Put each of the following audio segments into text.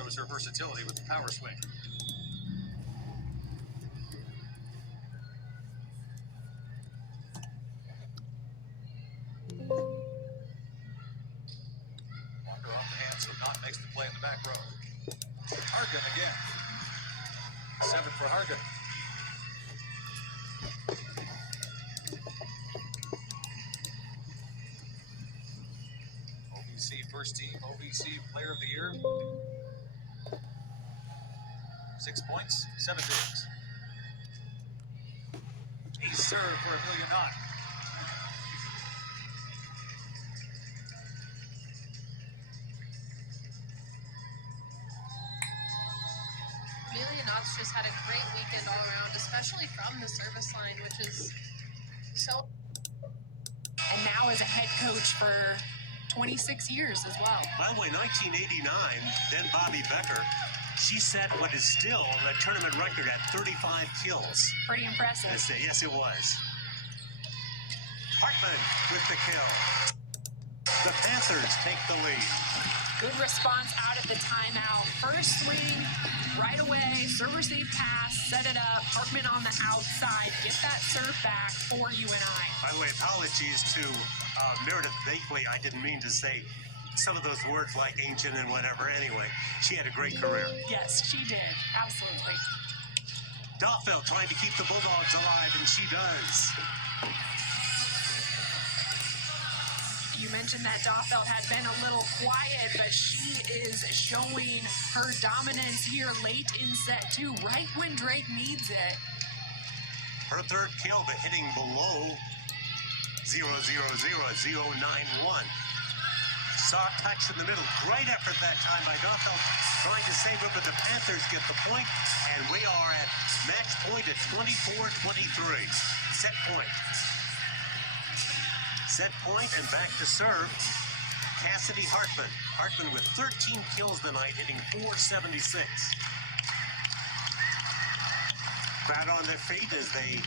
shows her versatility with the power swing. Walker off the hand, so Knott makes the play in the back row. Hargan again. 7 for Hargan. OVC first team, OVC player of the year. 6 points, 7 digs. Ace serve for Amelia Knott. Amelia Knott's just had a great weekend all around, especially from the service line, which is so. And now as a head coach for 26 years as well. By the way, 1989, then Bobby Becker, she set what is still a tournament record at 35 kills. Pretty impressive. Yes, it was. Hartman with the kill. The Panthers take the lead. Good response out of the timeout. First swing, right away, serve receive pass, set it up, Hartman on the outside, get that serve back for UNI. By the way, apologies to Meredith Bakley. I didn't mean to say some of those words like ancient and whatever. Anyway, she had a great career. Yes, she did. Absolutely. Doffel trying to keep the Bulldogs alive, and she does. You mentioned that Doffel had been a little quiet, but she is showing her dominance here late in set 2, right when Drake needs it. Her third kill, but hitting below 0-0-0-0-9-1. Soft touch in the middle. Great effort that time by Doffel, trying to save her, but the Panthers get the point, and we are at match point at 24-23. Set point. Set point and back to serve. Cassidy Hartman. Hartman with 13 kills tonight, hitting .476. Crowd on their feet as they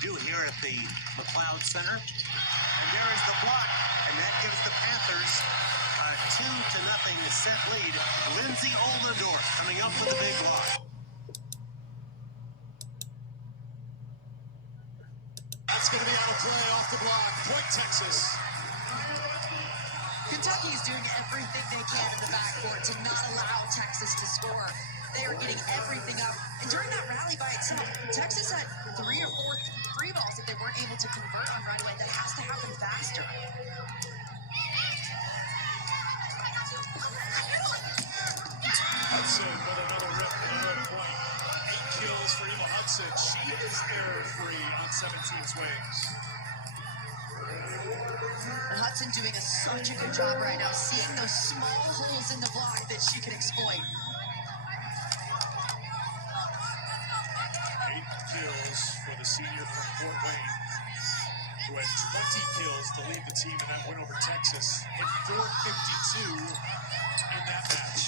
do here at the McLeod Center. And there is the block, and that gives the Panthers a 2-0 set lead. Lindsay Oldendorf coming up with a big block. That's going to be out of play off the block. Point Texas. Kentucky is doing everything they can in the backcourt to not allow Texas to score. They are getting everything up. And during that rally by itself, Texas had 3 or 4 free balls that they weren't able to convert on right away. That has to happen faster. Hudson with another rip and another point. 8 kills for Ema Hudson. She is error-free on 17 swings. And Hudson doing such a good job right now, seeing those small holes in the block that she can exploit. 8 kills for the senior from Fort Wayne, who had 20 kills to lead the team in that win over Texas. Hit .452 in that match.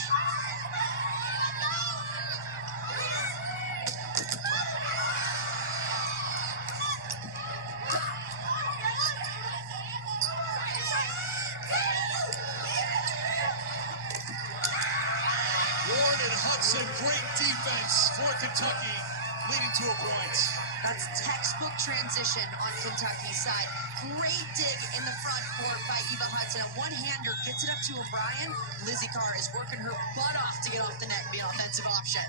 Hudson, great defense for Kentucky, leading to a point. That's textbook transition on Kentucky's side. Great dig in the front court by Eva Hudson. A one-hander gets it up to O'Brien. Lizzie Carr is working her butt off to get off the net and be an offensive option.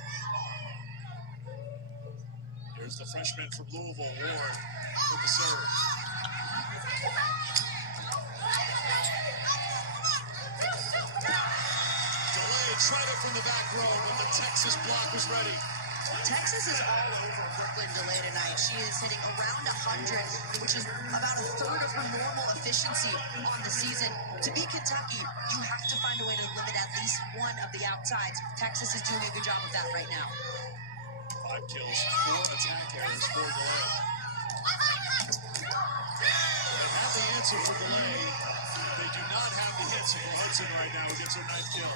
Here's the freshman from Louisville, Ward, with the serve. Tried it from the back row, but the Texas block was ready. Texas is all over Brooklyn DeLay tonight. She is hitting around 100, which is about a third of her normal efficiency on the season. To beat Kentucky, you have to find a way to limit at least one of the outsides. Texas is doing a good job of that right now. 5 kills, 4 attack errors for DeLay. They have the answer for DeLay. They do not have the hits for Hudson right now, who gets her 9th kill.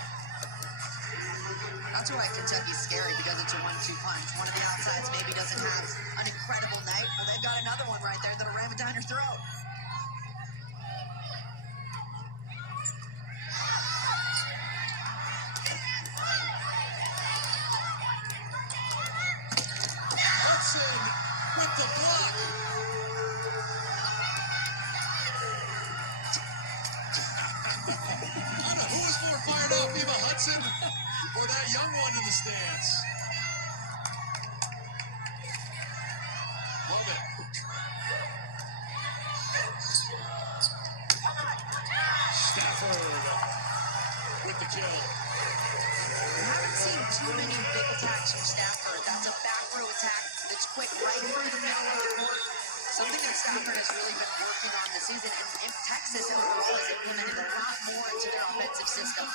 That's why Kentucky's scary, because it's a 1-2 punch. One of the outsides maybe doesn't have an incredible night. Well, they've got another one right there that'll ram it down your throat. young one in the stands. Love it. Stafford with the kill. We haven't seen too many big attacks from Stafford. That's a back row attack that's quick right through the middle of the court. Something that Stafford has really been working on this season, and Texas overall has implemented a lot more into their offensive system.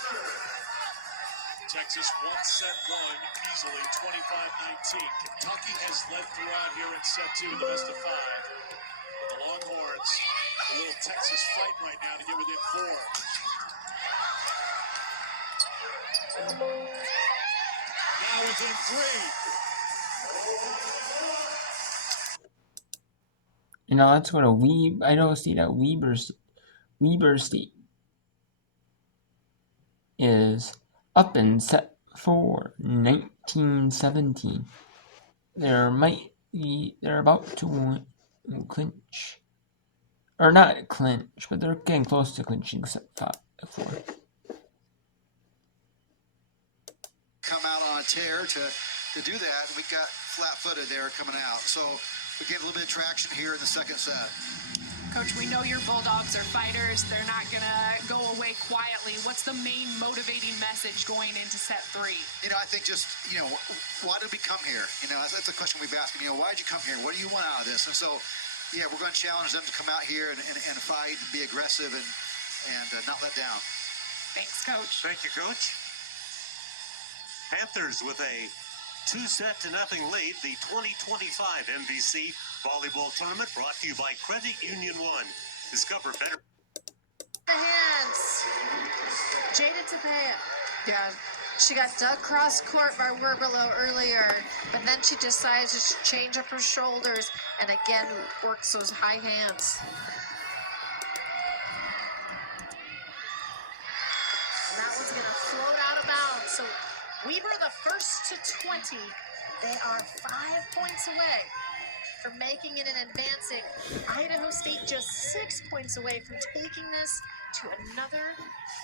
Texas won set one easily, 25-19. Kentucky has led throughout here in set two, the best of five. But the Longhorns, a little Texas fight right now to get within four. Now within three. And now let's go to Idaho State at Weber State is up in set 4, 19-17. They're about to clinch, or not clinch, but they're getting close to clinching set 4. Come out on a tear to do that. We got flat-footed there coming out. So we gave a little bit of traction here in the second set. Coach, we know your Bulldogs are fighters. They're not going to go away quietly. What's the main motivating message going into set 3? I think just, why did we come here? That's a question we've asked. Why did you come here? What do you want out of this? And so, yeah, we're going to challenge them to come out here and fight and be aggressive and not let down. Thanks, Coach. Thank you, Coach. Panthers with a 2-0 lead. The 2025 MVC Volleyball Tournament brought to you by Credit Union One. Discover better. The hands. Jada Tapia. Yeah. She got dug cross court by Werbelow earlier, but then she decides to change up her shoulders and again works those high hands. And that one's going to float out of bounds. So Weber the first to 20. They are 5 points away from making it and advancing. Idaho State just 6 points away from taking this to another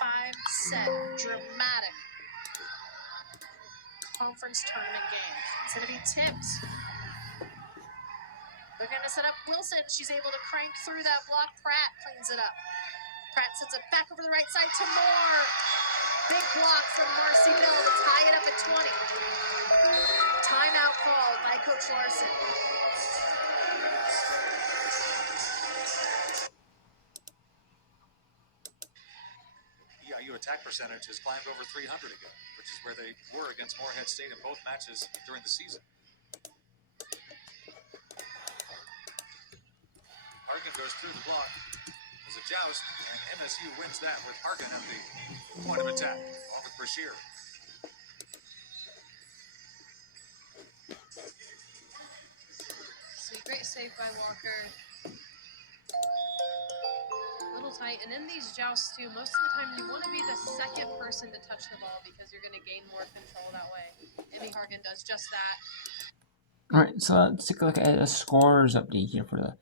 5-set dramatic conference tournament game. It's going to be tipped. They're going to set up Wilson. She's able to crank through that block. Pratt cleans it up. Pratt sends it back over the right side to Moore. Big block from Marcy Bill to tie it up at 20. Timeout called by Coach Larson. EIU attack percentage has climbed over 300 again, which is where they were against Morehead State in both matches during the season. Hargan goes through the block. There's a joust, and MSU wins that with Hargan at the point of attack, along with Brashear. So great save by Walker. Little tight, and in these jousts too, most of the time you want to be the second person to touch the ball because you're going to gain more control that way. Emmy Hargan does just that. Alright, so let's take a look at a scores update here for the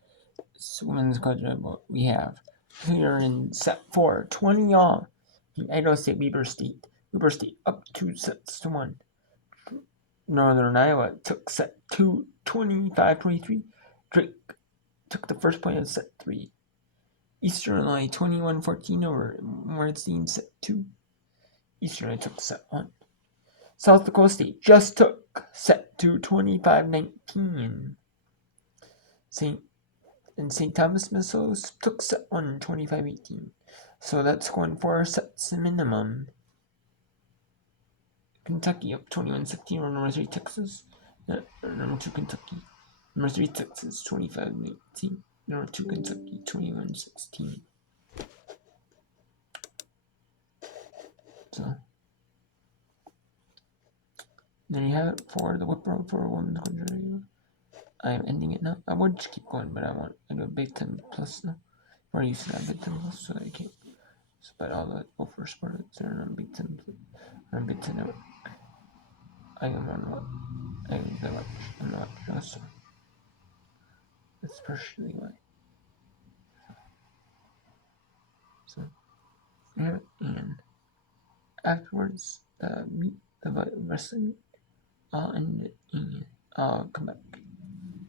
women's quadrant. What we have here in set 4, 20-all. Idaho State, Weber State. Weber State up 2-1. Northern Iowa took set 2, 25-23. Drake took the first point of set 3. Eastern Illinois 21-14 over Moraine set 2. Eastern Illinois took set 1. South Dakota State just took set 2, 25-19. St. Thomas, Minnesota took set 1, 25-18. So that's going 4 sets minimum. Kentucky up 21-16 over number 3 Texas. Number 2 Kentucky. Number 3 Texas 25-19. Number 2 Kentucky 21-16. So there you have it for the whip road for women's country. I am ending it now. I would just keep going, but I do a Big Ten Plus now. Or I used to have Big Ten Plus, so I can't. But all the over sports are on Big Ten Network. I am on what? I'm not just. That's partially why. So, yeah, and afterwards, the wrestling and come back.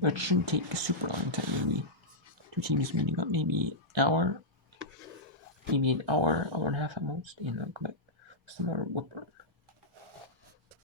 It shouldn't take a super long time. Maybe 2 teams meeting up, maybe an hour, hour and a half at most, and come back with some more whooper.